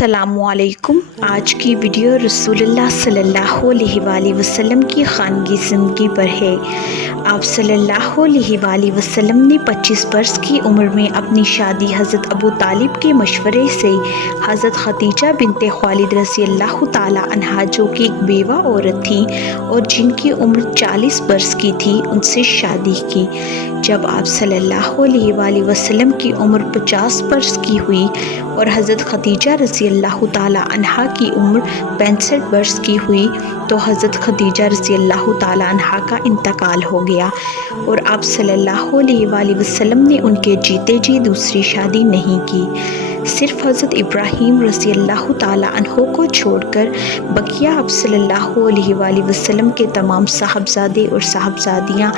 السلام علیکم۔ آج کی ویڈیو رسول اللہ صلی اللہ علیہ وآلہ وسلم کی خانگی زندگی پر ہے۔ آپ صلی اللہ علیہ وآلہ وسلم نے 25 برس کی عمر میں اپنی شادی حضرت ابو طالب کے مشورے سے حضرت خدیجہ بنت خویلد رضی اللہ تعالی عنہا جو کہ ایک بیوہ عورت تھیں اور جن کی عمر 40 برس کی تھی ان سے شادی کی۔ جب آپ صلی اللہ علیہ وآلہ وسلم کی عمر 50 برس کی ہوئی اور حضرت خدیجہ رضی اللہ تعالی عنہا کی عمر 65 برس کی ہوئی تو حضرت خدیجہ رضی اللہ تعالی عنہا کا انتقال ہو گیا اور آپ صلی اللہ علیہ وآلہ وسلم نے ان کے جیتے جی دوسری شادی نہیں کی۔ صرف حضرت ابراہیم رضی اللہ تعالی عنہ کو چھوڑ کر بقیہ آپ صلی اللہ علیہ وآلہ وسلم کے تمام صاحبزادے اور صاحبزادیاں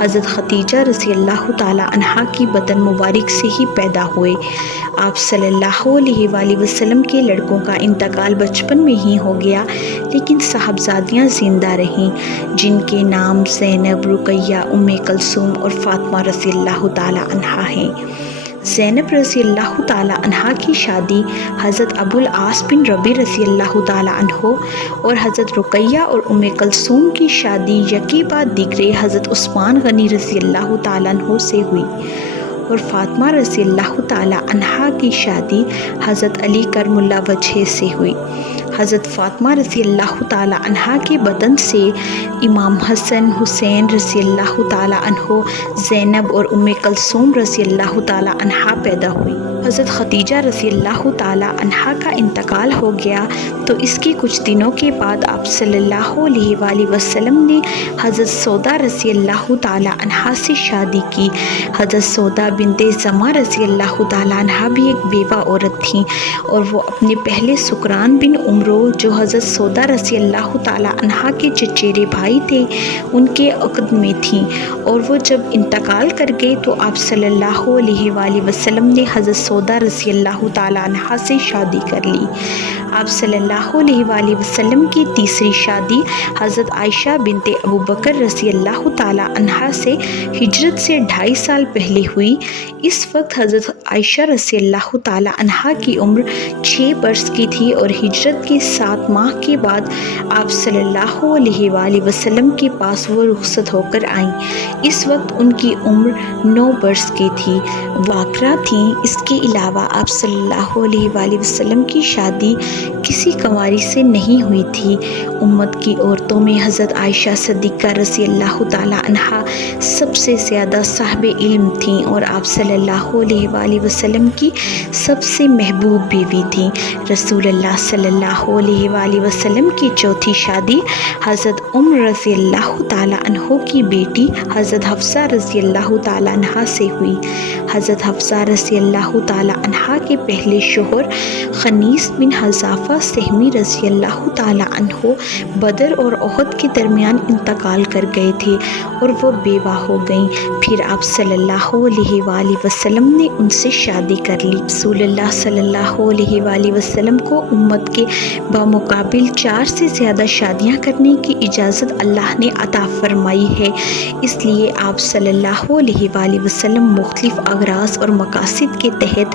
حضرت خدیجہ رضی اللہ تعالی عنہا کی بطن مبارک سے ہی پیدا ہوئے۔ آپ صلی اللہ علیہ وآلہ وسلم کے لڑکوں کا انتقال بچپن میں ہی ہو گیا لیکن صاحبزادیاں زندہ رہیں جن کے نام زینب، رقیہ، ام کلثوم اور فاطمہ رضی اللہ تعالی عنہا ہیں۔ زینب رضی اللہ تعالی عنہا کی شادی حضرت ابو العاص بن ربیع رضی اللہ تعالی عنہ اور حضرت رقیہ اور ام کلثوم کی شادی یکے بعد دیگرے حضرت عثمان غنی رضی اللہ تعالی عنہ سے ہوئی اور فاطمہ رضی اللہ تعالی عنہا کی شادی حضرت علی کرم اللہ وجہہ سے ہوئی۔ حضرت فاطمہ رضی اللہ تعالی عنہا کے بدن سے امام حسن، حسین رضی اللہ تعالی عنہ، زینب اور ام کلثوم رضی اللہ تعالی عنہا پیدا ہوئی۔ حضرت خدیجہ رضی اللہ تعالی عنہا کا انتقال ہو گیا تو اس کے کچھ دنوں کے بعد آپ صلی اللہ علیہ وآلہ وسلم نے حضرت سودا رضی اللہ تعالی عنہا سے شادی کی۔ حضرت سودا بنت زمعہ رضی اللہ تعالی عنہا بھی ایک بیوہ عورت تھیں اور وہ اپنے پہلے سکران بن عمرو جو حضرت سودا رضی اللہ تعالی عنہا کے چچیرے بھائی تھے ان کے عقد میں تھیں اور وہ جب انتقال کر گئے تو آپ صلی اللہ علیہ وآلہ وسلم نے حضرت سودا رضی اللہ تعالی عنہا سے شادی کر لی۔ آپ صلی اللہ علیہ وآلہ وسلم کی تیسری شادی حضرت عائشہ بنت ابو بکر رضی اللہ تعالی عنہا سے ہجرت سے 2.5 سال پہلے ہوئی۔ اس وقت حضرت عائشہ رضی اللہ تعالی عنہا کی عمر 6 برس کی تھی اور ہجرت کے 7 ماہ کے بعد آپ صلی اللہ علیہ وآلہ وسلم کے پاس وہ رخصت ہو کر آئیں۔ اس وقت ان کی عمر 9 برس کی تھی، واقعہ تھیں۔ اس کے علاوہ آپ صلی اللہ علیہ وآلہ وسلم کی شادی کسی کنواری سے نہیں ہوئی تھی۔ امت کی عورتوں میں حضرت عائشہ صدیقہ رضی اللہ تعالی عنہا سب سے زیادہ صاحب علم تھیں اور آپ صلی اللہ علیہ وآلہ وسلم کی سب سے محبوب بیوی تھیں۔ رسول اللہ صلی اللہ علیہ وآلہ وسلم کی چوتھی شادی حضرت عمر رضی اللہ تعالی عنہ کی بیٹی حضرت حفصہ رضی اللہ تعالی عنہا سے ہوئی۔ حضرت حفصہ رضی اللہ تعالی عنہا کے پہلے شوہر خنیس بن حذافہ سہمی رضی اللہ تعالی عنہ بدر اور احد کے درمیان انتقال کر گئے تھے اور وہ بیوہ ہو گئیں۔ پھر آپ صلی اللہ علیہ وآلہ وسلم نے ان سے شادی کر لی۔ رسول اللہ صلی اللہ علیہ وآلہ وسلم کو امت کے بمقابل 4 سے زیادہ شادیاں کرنے کی اجازت اللہ نے عطا فرمائی ہے، اس لیے آپ صلی اللہ علیہ وآلہ وسلم مختلف اغراض اور مقاصد کے تحت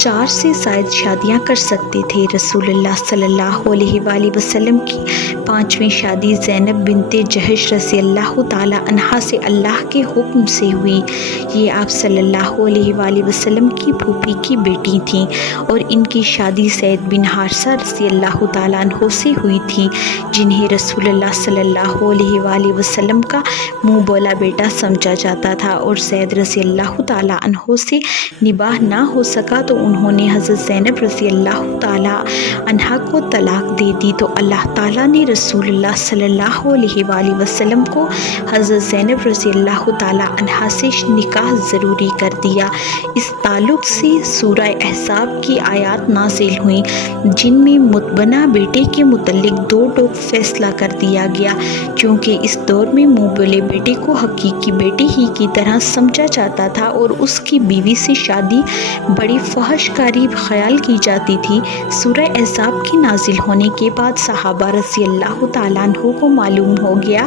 4 سے زائد شادیاں کر سکتے تھے۔ رسول اللہ صلی اللہ علیہ وآلہ وسلم کی 5ویں شادی زینب بنت جہش رضی اللہ تعالی عنہا سے اللہ کے حکم سے ہوئی۔ یہ آپ صلی اللہ علیہ وآلہ وسلم کی پھوپھی کی بیٹی تھیں اور ان کی شادی زید بن حارثہ رضی اللہ تعالی عنہ سے ہوئی تھی جنہیں رسول اللہ صلی اللہ علیہ وآلہ وسلم کا منہ بولا بیٹا سمجھا جاتا تھا اور زید رضی اللہ تعالی عنہ سے نباہ نہ ہو سکا تو انہوں نے حضرت زینب رضی اللہ تعالی عنہا کو طلاق دے دی تو اللہ تعالیٰ نے رسول اللہ صلی اللہ علیہ وآلہ وسلم کو حضرت زینب رضی اللہ تعالی عنہا سے نکاح ضروری کر دیا۔ اس تعلق سے سورہ احزاب کی آیات نازل ہوئیں جن میں متبنہ بیٹے کے متعلق 2 ٹوک فیصلہ کر دیا گیا کیونکہ اس دور میں منہ بولے بیٹے کو حقیقی بیٹے ہی کی طرح سمجھا جاتا تھا اور اس کی بیوی سے شادی بڑی فحش آشکاری خیال کی جاتی تھی۔ سورہ احزاب کے نازل ہونے کے بعد صحابہ رضی اللہ تعالیٰ عنہ کو معلوم ہو گیا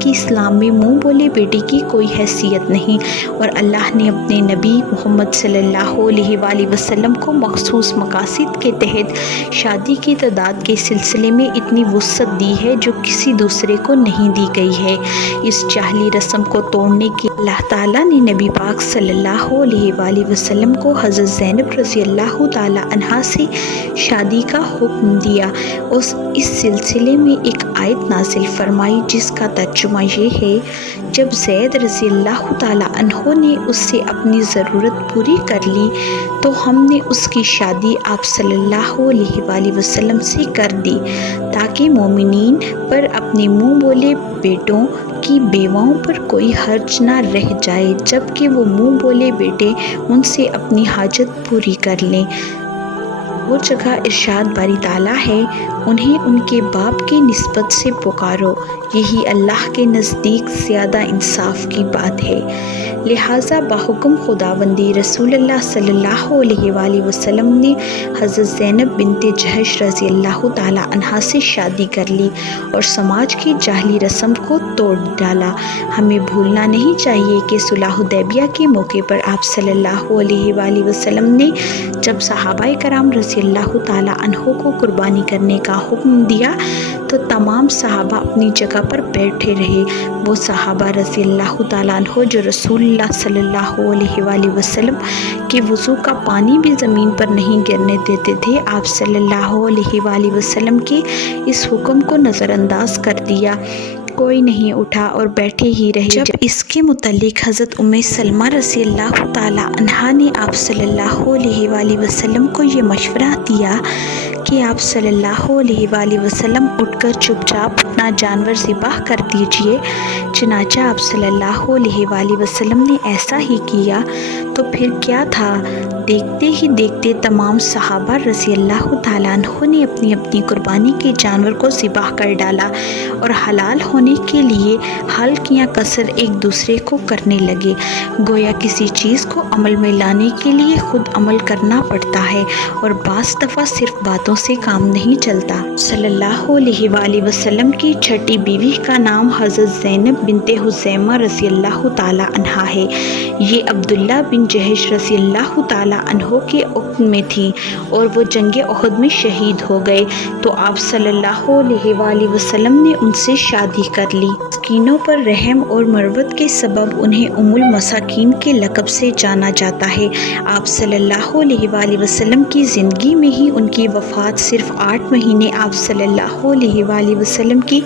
کہ اسلام میں منہ بولے بیٹے کی کوئی حیثیت نہیں، اور اللہ نے اپنے نبی محمد صلی اللہ علیہ وآلہ وسلم کو مخصوص مقاصد کے تحت شادی کی تعداد کے سلسلے میں اتنی وسعت دی ہے جو کسی دوسرے کو نہیں دی گئی ہے۔ اس جاہلی رسم کو توڑنے کے اللہ تعالیٰ نے نبی پاک صلی اللہ علیہ وآلہ وسلم کو حضرت زینب رضی اللہ تعالیٰ عنہا سے شادی کا حکم دیا۔ اس سلسلے میں ایک آیت نازل فرمائی جس کا ترجمہ یہ ہے: جب زید رضی اللہ تعالیٰ عنہ نے اس سے اپنی ضرورت پوری کر لی تو ہم نے اس کی شادی آپ صلی اللہ علیہ وآلہ وسلم سے کر دی تاکہ مومنین پر اپنے منہ بولے بیٹوں کی بیواؤں پر کوئی حرج نہ رہ جائے، جبکہ وہ منہ بولے بیٹے ان سے اپنی حاجت پوری کر لیں۔ وہ جگہ ارشاد باری تعالیٰ ہے: انہیں ان کے باپ کی نسبت سے پکارو، یہی اللہ کے نزدیک زیادہ انصاف کی بات ہے۔ لہٰذا بحکم خداوندی رسول اللہ صلی اللہ علیہ وآلہ وسلم نے حضرت زینب بنت جحش رضی اللہ تعالیٰ عنہا سے شادی کر لی اور سماج کی جاہلی رسم کو توڑ ڈالا۔ ہمیں بھولنا نہیں چاہیے کہ صلح حدیبیہ کے موقع پر آپ صلی اللہ علیہ وآلہ وسلم نے جب صحابہ کرام رضی اللہ تعالیٰ عنہ کو قربانی کرنے کا حکم دیا تو تمام صحابہ اپنی جگہ پر بیٹھے رہے۔ وہ صحابہ رضی اللہ تعالیٰ عنہ جو رسول اللہ صلی اللہ علیہ وآلہ وسلم کے وضو کا پانی بھی زمین پر نہیں گرنے دیتے تھے، آپ صلی اللہ علیہ وآلہ وسلم کے اس حکم کو نظر انداز کر دیا، کوئی نہیں اٹھا اور بیٹھے ہی رہے۔ جب اس کے متعلق حضرت ام سلمہ رضی اللہ تعالیٰ عنہا نے آپ صلی اللہ علیہ وآلہ وسلم کو یہ مشورہ دیا کہ آپ صلی اللہ علیہ وآلہ وسلم اٹھ کر چپ چاپ اپنا جانور ذبح کر دیجئے، چنانچہ آپ صلی اللہ علیہ وآلہ وسلم نے ایسا ہی کیا، تو پھر کیا تھا، دیکھتے ہی دیکھتے تمام صحابہ رضی اللہ تعالیٰ عنہ نے اپنی اپنی قربانی کے جانور کو ذبح کر ڈالا اور حلال ہونے کے لیے حلق یا قصر ایک دوسرے کو کرنے لگے۔ گویا کسی چیز کو عمل میں لانے کے لیے خود عمل کرنا پڑتا ہے اور بعض دفعہ صرف باتوں سے کام نہیں چلتا۔ صلی اللہ علیہ وآلہ وسلم کی چھٹی بیوی کا نام حضرت زینب بنت خزیمہ رضی اللہ تعالیٰ عنہا ہے۔ یہ عبداللہ بن جحش رضی اللہ تعالیٰ عنہ کے عقد میں تھی اور وہ جنگ احد میں شہید ہو گئے تو آپ صلی اللہ علیہ وآلہ وسلم نے ان سے شادی کر لی۔ مسکینوں پر رحم اور مربت کے سبب انہیں ام المساکین کے لقب سے جانا جاتا ہے۔ آپ صلی اللہ علیہ وآلہ وسلم کی زندگی میں ہی ان کی وفات صرف 8 مہینے آپ صلی اللہ علیہ وآلہ وسلم کی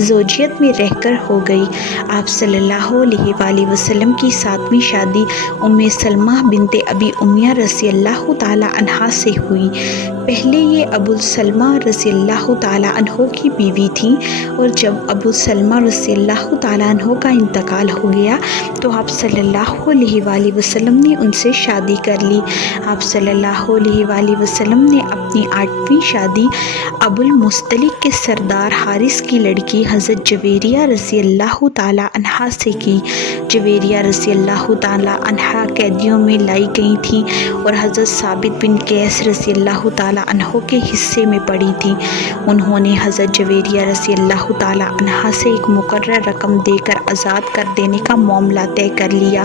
زوجیت میں رہ کر ہو گئی۔ آپ صلی اللہ علیہ وآلہ وسلم کی 7ویں شادی ام سلمہ بنت ابی امیہ رضی اللہ تعالیٰ عنہا سے ہوئی۔ پہلے یہ ابو سلمہ رضی اللہ تعالیٰ عنہ کی بیوی تھیں اور جب ابو سلمہ رضی اللہ تعالیٰ عنہ کا انتقال ہو گیا تو آپ صلی اللہ علیہ وآلہ وسلم نے ان سے شادی کر لی۔ آپ صلی اللہ علیہ وآلہ وسلم نے اپنی 8ویں شادی ابو المصطلق کے سردار حارث کی لڑکی حضرت جویریہ رضی اللہ تعالیٰ عنہا سے کی۔ جویریہ رضی اللہ تعالیٰ عنہا قیدیوں میں لائی گئی تھیں اور حضرت ثابت بن قیس رضی اللہ تعالیٰ عنہ کے حصے میں پڑی تھی۔ انہوں نے حضرت جویریہ رضی اللہ تعالیٰ عنہا سے ایک مقرر رقم دے کر آزاد کر دینے کا معاملہ طے کر لیا۔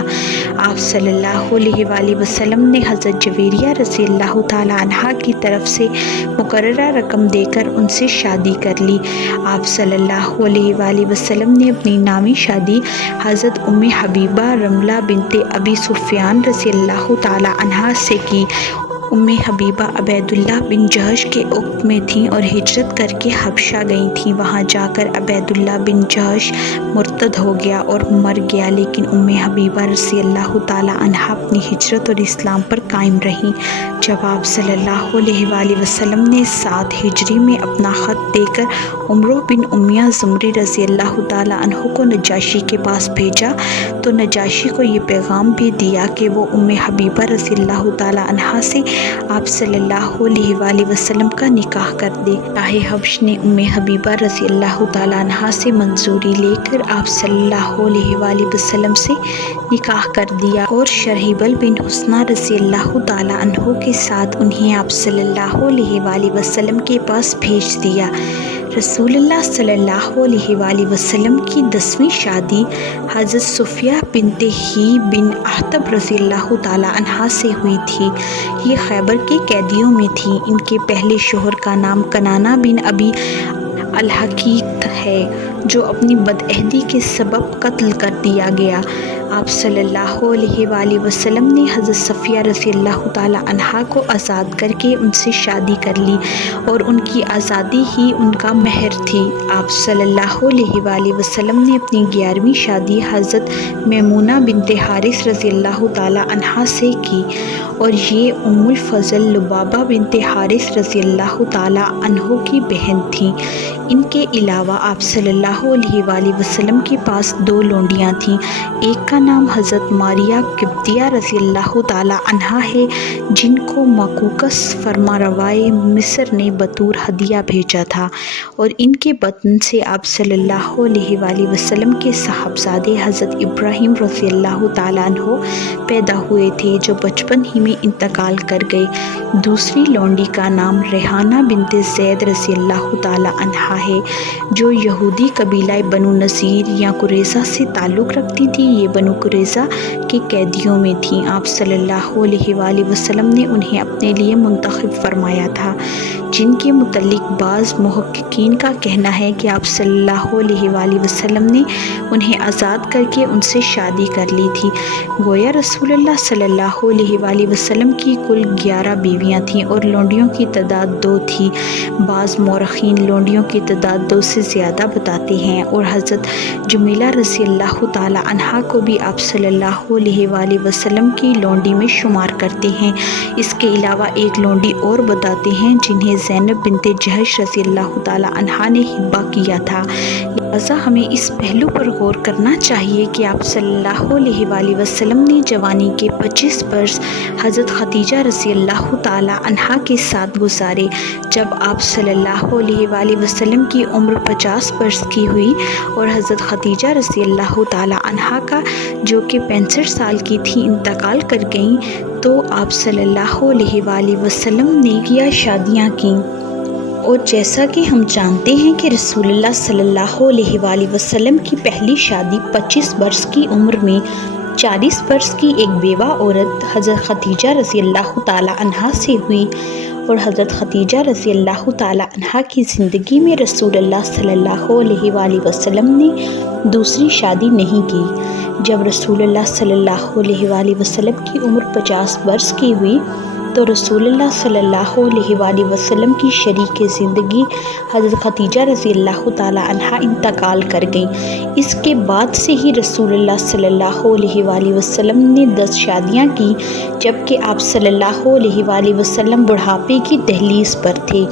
آپ صلی اللہ علیہ وآلہ وسلم نے حضرت جویریہ رضی اللہ تعالیٰ عنہا کی طرف سے مقررہ رقم دے کر ان سے شادی کر لی۔ آپ صلی اللہ علیہ وآلہ وسلم نے اپنی نامی شادی حضرت ام حبیبہ رملہ بنت ابی سفیان رضی اللہ تعالیٰ عنہا سے کی۔ ام حبیبہ عبیداللہ بن جحش کے عقد میں تھیں اور ہجرت کر کے حبشہ گئی تھیں۔ وہاں جا کر عبیداللہ بن جحش مرتد ہو گیا اور مر گیا، لیکن ام حبیبہ رضی اللہ تعالیٰ عنہا اپنی ہجرت اور اسلام پر قائم رہیں۔ جب آپ صلی اللہ علیہ وآلہ وسلم نے 7 ہجری میں اپنا خط دے کر عمرو بن امیہ زمری رضی اللہ تعالیٰ عنہ کو نجاشی کے پاس بھیجا تو نجاشی کو یہ پیغام بھی دیا کہ وہ ام حبیبہ رضی اللہ تعالیٰ عنہا سے آپ صلی اللہ علیہ وآلہ وسلم کا نکاح کر دے۔ شاہ حبش نے حبیبہ رضی اللہ تعالیٰ عنہا سے منظوری لے کر آپ صلی اللہ علیہ وآلہ وسلم سے نکاح کر دیا اور شرحبیل بن حسنہ رضی اللہ تعالیٰ عنہ کے ساتھ انہیں آپ صلی اللہ علیہ وآلہ وسلم کے پاس بھیج دیا۔ رسول اللہ صلی اللہ علیہ وآلہ وسلم کی 10ویں شادی حضرت صفیہ بنت حیی بن اخطب رضی اللہ تعالیٰ عنہا سے ہوئی تھی۔ یہ خیبر کے قیدیوں میں تھیں۔ ان کے پہلے شوہر کا نام کنانہ بن ابی الحقیق ہے جو اپنی بدعہدی کے سبب قتل کر دیا گیا۔ آپ صلی اللہ علیہ وآلہ وسلم نے حضرت صفیہ رضی اللہ تعالیٰ عنہا کو آزاد کر کے ان سے شادی کر لی اور ان کی آزادی ہی ان کا مہر تھی۔ آپ صلی اللہ علیہ وآلہ وسلم نے اپنی 11ویں شادی حضرت میمونہ بنت حارث رضی اللہ تعالیٰ عنہا سے کی اور یہ ام الفضل لبابہ بنت حارث رضی اللہ تعالیٰ عنہ کی بہن تھیں۔ ان کے علاوہ آپ صلی اللہ علیہ وآلہ وسلم کے پاس 2 لونڈیاں تھیں۔ ایک کا نام حضرت ماریہ قبطیہ رضی اللہ تعالیٰ عنہا ہے جن کو ماکوکس فرمانروائے مصر نے بطور ہدیہ بھیجا تھا، اور ان کے بطن سے آپ صلی اللہ علیہ وآلہ وسلم کے صاحبزادے حضرت ابراہیم رضی اللہ تعالیٰ عنہ پیدا ہوئے تھے جو بچپن ہی میں انتقال کر گئے۔ دوسری لونڈی کا نام ریحانہ بنت زید رضی اللہ تعالیٰ عنہا ہے جو یہودی قبیلہ بنو نذیر یا قریظہ سے تعلق رکھتی تھی۔ یہ بنو قریظہ کے قیدیوں میں تھیں۔ آپ صلی اللہ علیہ وآلہ وسلم نے انہیں اپنے لیے منتخب فرمایا تھا، جن کے متعلق بعض محققین کا کہنا ہے کہ آپ صلی اللہ علیہ وآلہ وسلم نے انہیں آزاد کر کے ان سے شادی کر لی تھی۔ گویا رسول اللہ صلی اللہ علیہ وآلہ وسلم کی کل 11 بیویاں تھیں اور لونڈیوں کی تعداد 2 تھی۔ بعض مورخین لونڈیوں کی تعداد 2 سے زیادہ بتاتے ہیں اور حضرت جمیلہ رضی اللہ تعالیٰ عنہا کو بھی آپ صلی اللہ علیہ وآلہ وسلم کی لونڈی میں شمار کرتے ہیں۔ اس کے علاوہ ایک لونڈی اور بتاتے ہیں جنہیں زینب بنت جحش رضی اللہ تعالیٰ عنہا نے ہبہ کیا تھا۔ لہٰذا ہمیں اس پہلو پر غور کرنا چاہیے کہ آپ صلی اللہ علیہ وآلہ وسلم نے جوانی کے 25 برس حضرت خدیجہ رضی اللہ تعالیٰ عنہا کے ساتھ گزارے۔ جب آپ صلی اللہ علیہ وآلہ وسلم کی عمر 50 برس کی ہوئی اور حضرت خدیجہ رضی اللہ تعالیٰ عنہا کا جو کہ 65 سال کی تھی انتقال کر گئیں تو آپ صلی اللہ علیہ وآلہ وسلم نے 11 شادیاں کیں۔ اور جیسا کہ ہم جانتے ہیں کہ رسول اللہ صلی اللہ علیہ وآلہ وسلم کی پہلی شادی 25 برس کی عمر میں 40 برس کی ایک بیوہ عورت حضرت خدیجہ رضی اللہ تعالیٰ عنہا سے ہوئی، اور حضرت خدیجہ رضی اللہ تعالیٰ عنہا کی زندگی میں رسول اللہ صلی اللہ علیہ وآلہ وسلم نے دوسری شادی نہیں کی۔ جب رسول اللہ صلی اللہ علیہ وآلہ وسلم کی عمر 50 برس کی ہوئی تو رسول اللہ صلی اللہ علیہ وآلہ وسلم کی شریک زندگی حضرت خدیجہ رضی اللہ تعالیٰ عنہا انتقال کر گئیں۔ اس کے بعد سے ہی رسول اللہ صلی اللہ علیہ وآلہ وسلم نے 10 شادیاں کی، جبکہ آپ صلی اللہ علیہ وآلہ وسلم بڑھاپے کی دہلیز پر تھے۔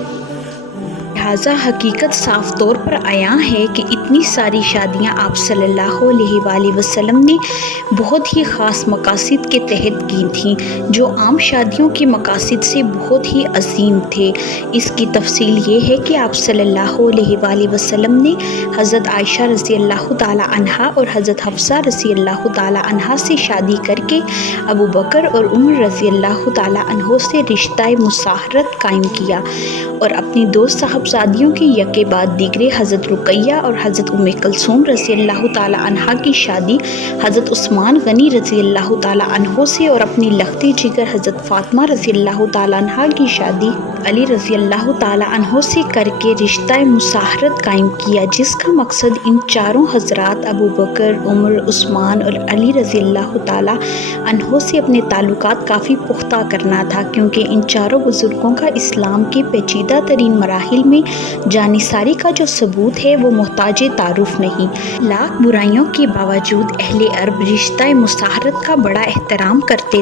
لہٰذا حقیقت صاف طور پر عیاں ہے کہ اتنی ساری شادیاں آپ صلی اللہ علیہ وآلہ وسلم نے بہت ہی خاص مقاصد کے تحت کی تھیں جو عام شادیوں کے مقاصد سے بہت ہی عظیم تھے۔ اس کی تفصیل یہ ہے کہ آپ صلی اللہ علیہ وآلہ وسلم نے حضرت عائشہ رضی اللہ تعالیٰ عنہا اور حضرت حفصہ رضی اللہ تعالیٰ عنہا سے شادی کر کے ابو بکر اور عمر رضی اللہ تعالیٰ عنہ سے رشتہ مصاہرت قائم کیا اور اپنی 2 صاحبزادیوں کی یکے بعد دیگرے حضرت رقیہ اور حضرت ام کلثوم رضی اللہ تعالیٰ عنہا کی شادی حضرت عثمان غنی رضی اللہ تعالیٰ عنہ سے اور اپنی لختی جگر حضرت فاطمہ رضی اللہ تعالیٰ عنہا کی شادی علی رضی اللہ تعالیٰ عنہ سے کر کے رشتہ مصاہرت قائم کیا، جس کا مقصد ان چاروں حضرات ابو بکر، عمر، عثمان اور علی رضی اللہ تعالیٰ عنہ سے اپنے تعلقات کافی پختہ کرنا تھا، کیونکہ ان چاروں بزرگوں کا اسلام کے پیچیدہ ترین مراحل میں جانثاری کا جو ثبوت ہے وہ محتاج تعارف نہیں۔ لاکھ برائیوں کے باوجود اہل عرب رشتہ مصاہرت کا بڑا احترام کرتے